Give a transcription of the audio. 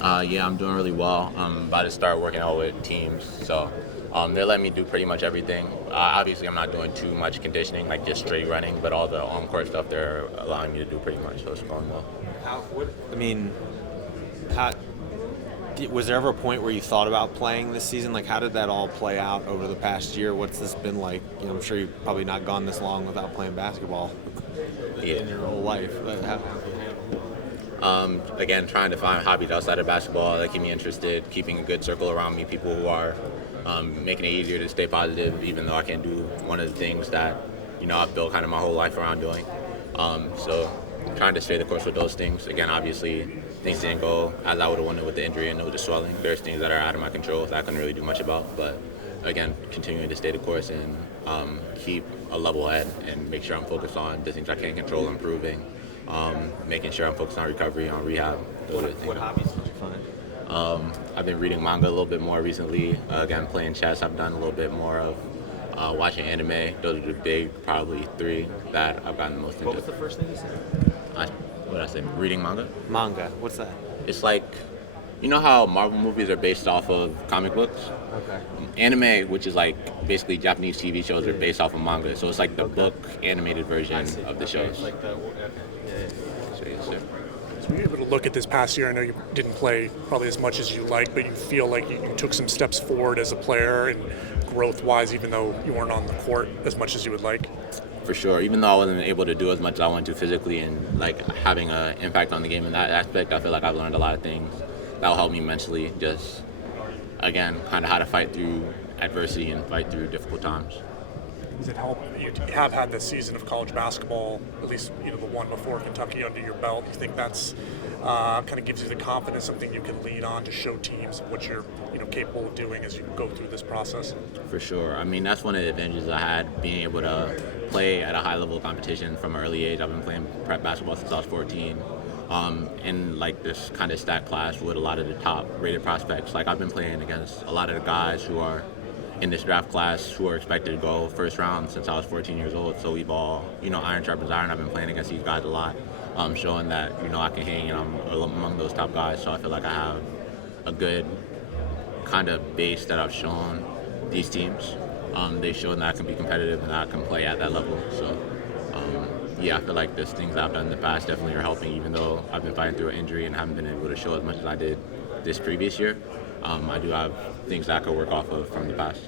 Yeah, I'm doing really well. I'm about to start working out with teams, so they're letting me do pretty much everything. Obviously, I'm not doing too much conditioning, like just straight running, but all the on-court stuff they're allowing me to do pretty much, so it's going well. I mean, how, was there ever a point where you thought about playing this season? Like, how did that all play out over the past year? What's this been like? I'm sure you've probably not gone this long without playing basketball in your whole life. But Again, trying to find hobbies outside of basketball that keep me interested, keeping a good circle around me, people who are making it easier to stay positive, even though I can't do one of the things that I've built kind of my whole life around doing. So trying to stay the course with those things. Again, obviously, things didn't go as I would have wanted with the injury and with the swelling. There's things that are out of my control that I couldn't really do much about. But again, continuing to stay the course and keep a level head and make sure I'm focused on the things I can control, improving, making sure I'm focused on recovery, on rehab. what hobbies did you find? I've been reading manga a little bit more recently. Again, playing chess. I've done a little bit more of watching anime. Those are the big, probably three that I've gotten the most into. What was the first thing you said? What did I say? Reading manga. Manga. What's that? It's like, you know how Marvel movies are based off of comic books? Okay. Anime, which is like basically Japanese TV shows, are based off of manga. So it's like the book animated version of the shows. It's like the So, yes, sir. So you're able to look at this past year. I know you didn't play probably as much as you like, but you feel like you took some steps forward as a player and growth-wise, even though you weren't on the court as much as you would like. For sure. Even though I wasn't able to do as much as I wanted to physically and like having an impact on the game in that aspect, I feel like I've learned a lot of things that will help me mentally. Just again, kind of how to fight through adversity and fight through difficult times. Does it help? You have had this season of college basketball, at least the one before Kentucky, under your belt. You think that's kind of gives you the confidence, something you can lean on to show teams what you're capable of doing as you go through this process? For sure. I mean, that's one of the advantages I had, being able to play at a high level of competition from an early age. I've been playing prep basketball since I was 14. In like this kind of stat class with a lot of the top rated prospects. Like I've been playing against a lot of the guys who are in this draft class who are expected to go first round since I was 14 years old. So we've all, iron sharpens iron. I've been playing against these guys a lot, showing that, I can hang and I'm among those top guys. So I feel like I have a good kind of base that I've shown these teams. They've shown that I can be competitive and that I can play at that level. So, yeah, I feel like the things I've done in the past definitely are helping, even though I've been fighting through an injury and haven't been able to show as much as I did this previous year. I do have things that I could work off of from the past.